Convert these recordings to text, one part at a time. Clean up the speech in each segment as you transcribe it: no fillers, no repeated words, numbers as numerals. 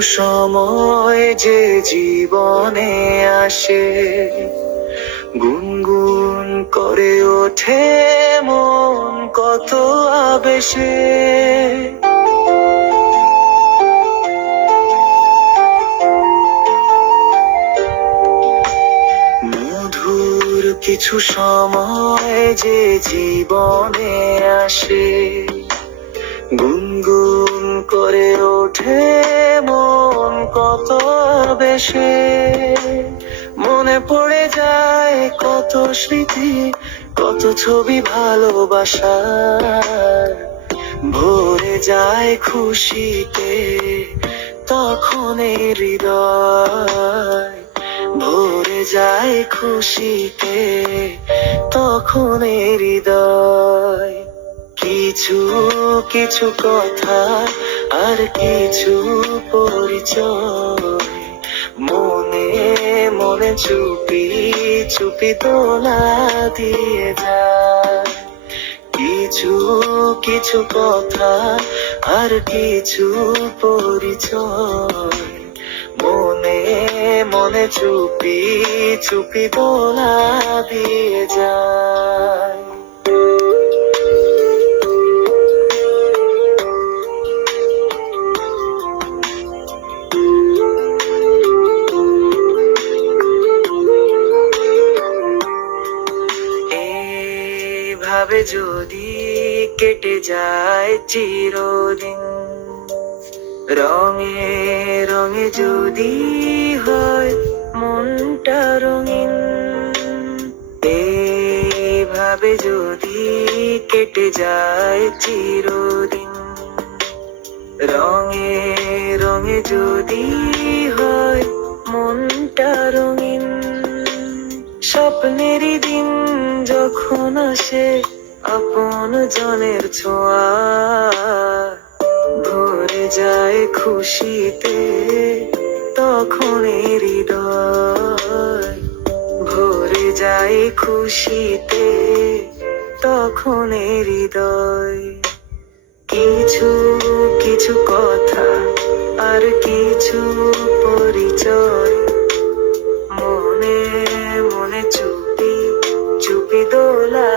সময় যে জীবনে আসে, গুনগুন করে ওঠে মন কত আবেশে। মধুর কিছু সময় যে জীবনে আসে, গুনগুন করে ওঠে মন কত বেশে। মনে পড়ে যায় কত স্মৃতি, কত ছবি ভালোবাসার। ভরে যায় খুশিতে তখন এই হৃদয়, ভরে যায় খুশিতে তখন এই হৃদয়। কিছু কিছু কথা আর কিছু পরিচয়, মনে মনে চুপি চুপি দোলা দিয়ে যায়। কিছু কিছু কথা আর কিছু পরিচয়, মনে মনে চুপি চুপি দোলা দিয়ে যায়। ভাবে যদি কেটে যায় চিরদিন, রঙে রঙে যদি হয় মনটা রঙিন। এইভাবে যদি কেটে যায় চিরদিন, রঙে রঙে যদি হয় মনটা রঙিন। স্বপ্নেরই দিন যখন আসে আপন জনের ছোঁয়া, ভরে যায় খুশিতে তখন এই হৃদয়, ভরে যায় খুশিতে তখন এই হৃদয়। কিছু কিছু কথা আর কিছু পরিচয়, মনে মনে চুপি চুপি দোলা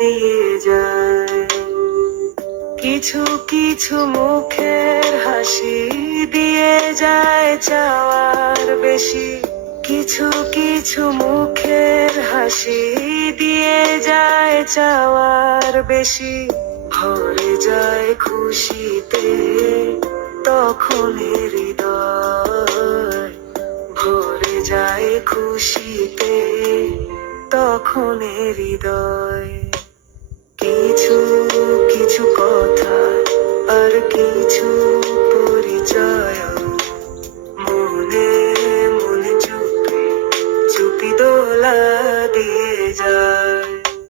দিয়ে যায়। কিছু কিছু মুখের হাসি দিয়ে যায় চাওয়ার বেশি, কিছু কিছু মুখের হাসি দিয়ে যায় চাওয়ার বেশি। ভরে যায় খুশিতে তখন হৃদয়, ভরে যায় খুশিতে তখন হৃদয়। কিছু কিছু কথা আর কিছু পরিচয়,